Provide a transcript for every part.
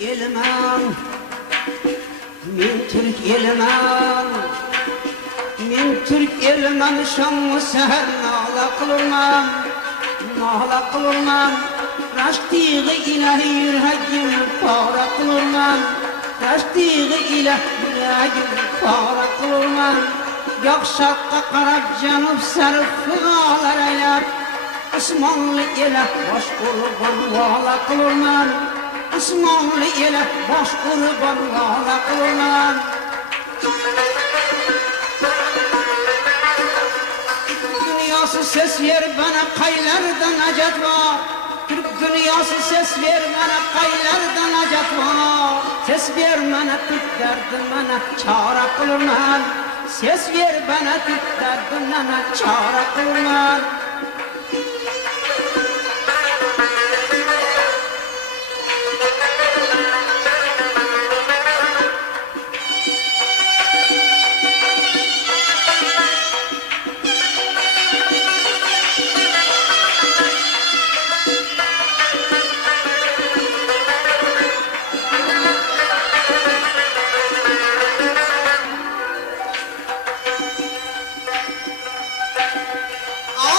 eliman, men Türk eliman, men Türk eliman, şamı seher nala kılırman, raştiği ilahi yüreğim para kılırman, raştiği ilahi yüreğim para kılırman, yakşakka karab canıp sarıp fıgalar eylep, Osmanlı ile baş kurban vala kılırman, Osmanlı ile baş kurban vala kılırman. Dünyası ses ver bana kaylardan acet var. Türk dünyası ses ver bana kaylardan acet var. Ses ver bana Türk derdim bana çare kılırman. Ses ver bana Türk derdim bana çare kılırman.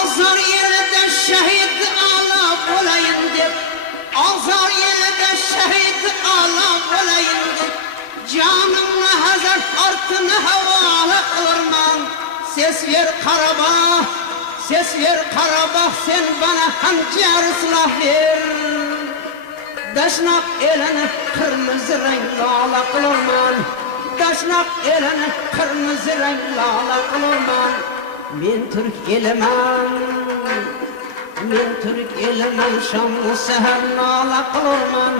Azar yerde şehit ala olayım dep, azar yerde şehit ala olayım dep, canımla hazar artına havalı kılırman. Ses ver Karabağ, ses ver Karabağ, sen bana hançer silah ver. Daşnak elini kırmızı renk lala kılırman, daşnak elini kırmızı renk lala kılırman. Men Türk eliman, men Türk eliman, şamı seher nala kılırman,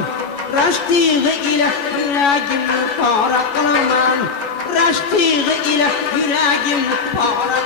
raştiği ile yüreğim para kılırman, raştiği ile yüreğim para